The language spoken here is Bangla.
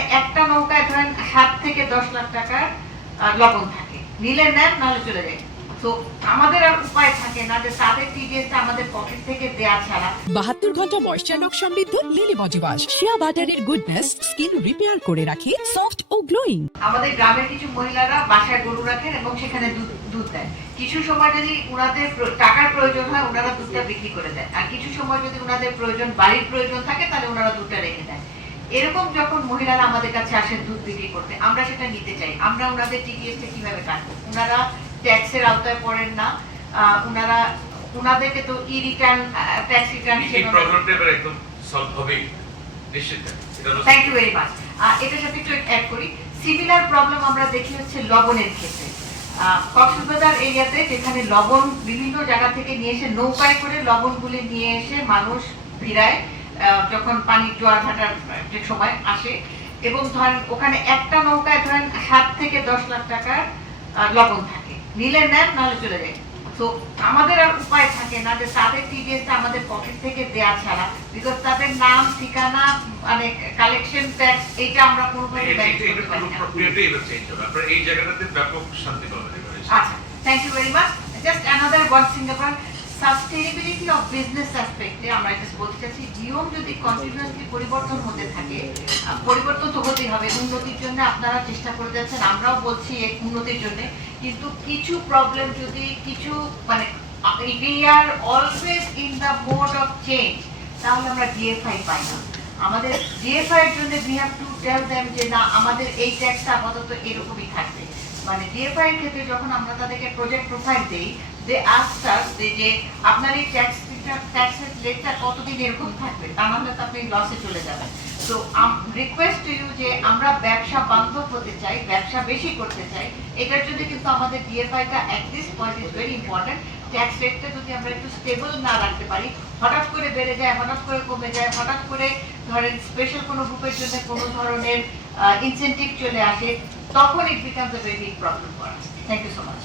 ওখানে একটা নৌকায় ধরেন 7 থেকে 10 লাখ টাকার লবণ থাকে, নিলে নেন নাহলে চলে যায়। তো আমাদের আর উপায় থাকে না যে তাদের টিডিএসটা আমাদের পকেট থেকে দেয়া ছাড়া। 72 ঘন্টা ময়েশ্চার লক সমৃদ্ধ লিলি বডি ওয়াশ শিয়া বাটারের গুডনেস স্কিন রিপেয়ার করে রাখে সফট ও গ্লোয়িং। আমাদের গ্রামের কিছু মহিলারা বাসায় গরু রাখেন এবং সেখানে দুধ দেন। কিছু সময় যদি উনাদের টাকার প্রয়োজন হয় ওনারা দুধটা বিক্রি করে দেন, আর কিছু সময় যদি উনাদের প্রয়োজন বাড়ির প্রয়োজন থাকে তাহলে ওনারা দুধটা রেখে দেন। এরকম যখন মহিলারা আমাদের কাছে আসেন দুধ বিক্রি করতে, আমরা সেটা নিতে চাই। আমরা ওনাদের টিডিএসটা কিভাবে কাটবো? ওনারা ট্যাক্সের আওতায় পড়েন না, উনাদেরকে তো ই রিটার্ন ট্যাক্স রিটার্ন এই প্রবলেমটা এবার একদম সলভ হবে নিশ্চিত। Thank you very much. এটার সাথে একটু অ্যাড করি, সিমিলার প্রবলেম আমরা দেখি হচ্ছে লবণের ক্ষেত্রে। কক্সবাজার এরিয়াতে যেখানে লবণ বিভিন্ন জায়গা থেকে নিয়ে এসে নৌকায় করে লবণগুলি নিয়ে এসে মানুষ ভিড়ায় যখন পানি জোয়ার ভাটার সময় আসে, এবং ধরেন ওখানে একটা নৌকায় ধরেন 7 থেকে 10 লাখ টাকার লবণ থাকে, নিলে নেন নাহলে চলে যায়। তো আমাদের আর উপায় থাকে না যে তাদের টিডিএসটা আমাদের পকেট থেকে দেয়া ছাড়া, বিকজ তাদের নাম ঠিকানা মানে কালেকশন ট্যাক্স এইটা আমরা কোনোভাবে ব্যাংক করতে পারি না। প্রক্রিয়াটাই এবার চেঞ্জ হবে, আপনারা এই জায়গাটাতে ব্যাপক শান্তি পাবেন। আচ্ছা, thank you very much. Just another one thing about sustainability of business অ্যাসপেক্টে আমরা এটা বলতে চাচ্ছি, নিয়ম যদি কন্টিনিউয়াসলি পরিবর্তন হতে থাকে, পরিবর্তন তো হতেই হবে, উন্নতির জন্য আপনারা চেষ্টা করে যাচ্ছেন, আমরাও বলছি এই উন্নতির জন্য, কিন্তু কিছু প্রবলেম যদি কিছু মানে we are always in the mode of change, তাহলে আমরা ডিএফআই পাই না। আমাদের ডিএফআই এর জন্য we have to tell them যে না আমাদের এই ট্যাক্সটা আপাতত এরকমই থাকবে। মানে ডিএফআই এর ক্ষেত্রে যখন আমরা তাদেরকে প্রজেক্ট প্রোফাইল দেই, দে আস্ক আস যে আপনার এই ট্যাক্সের রেটটা কতদিন এরকম থাকবে, তা না হলে তো আপনি লসে চলে যাবেন। তো রিকোয়েস্ট টু ইউ যে আমরা ব্যবসা বান্ধব হতে চাই, ব্যবসা বেশি করতে চাই, এটার জন্য কিন্তু আমাদের ডিএফআইটা at this point is very important. Tax রেটটা যদি আমরা একটু স্টেবল না রাখতে পারি, হঠাৎ করে বেড়ে যায়, হঠাৎ করে কমে যায়, হঠাৎ করে ধরেন স্পেশাল কোনো গ্রুপের জন্য কোনো ধরনের ইনসেন্টিভ চলে আসে, তখন it becomes a very big problem for us. Thank you so much.